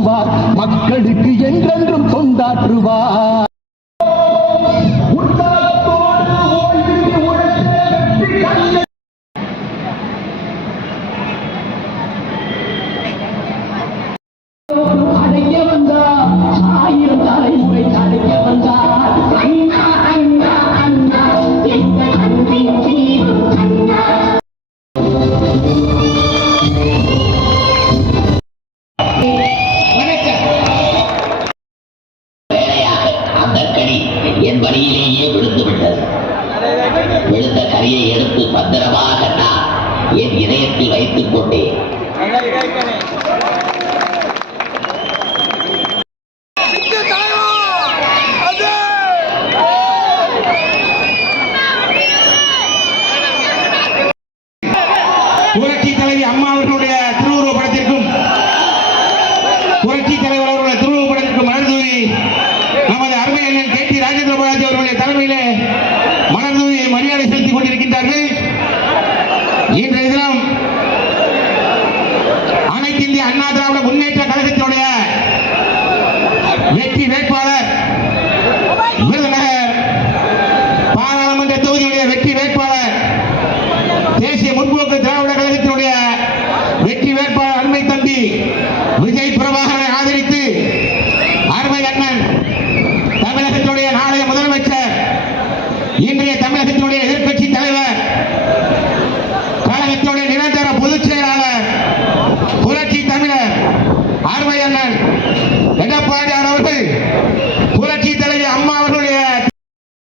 தருவார் மக்களுக்கு என்றென்றும் தொண்டாற்றுவார். அந்த கடி என் வழியிலேயே விழுந்து விட்டது விழுந்த கரியை எடுத்து பத்திரமாக நான் என் இதயத்தில் வைத்துக் கொண்டேன். புரட்சி தலைவி அம்மா அவர்களுடைய இன்றைய தினம் அனைத்து இந்திய அண்ணா திராவிட முன்னேற்ற கழகத்தினுடைய வெற்றி வேட்பாளர் விருதுநகர் பாராளுமன்ற தொகுதியுடைய வெற்றி வேட்பாளர் தேசிய முற்போக்கு திராவிட கழகத்தினுடைய வெற்றி வேட்பாளர் அருமை தம்பி விஜய் பிரபாகரனை ஆதரித்து அருமை அண்ணன் தமிழகத்தினுடைய நாளைய முதலமைச்சர் இன்றைய தமிழகத்தினுடைய எதிர்க்கட்சி கழகத்துடைய நிரந்தர பொதுச் செயலாளர் புரட்சி தமிழர் அருமையண்ணன் எடப்பாடியார் அவர்கள்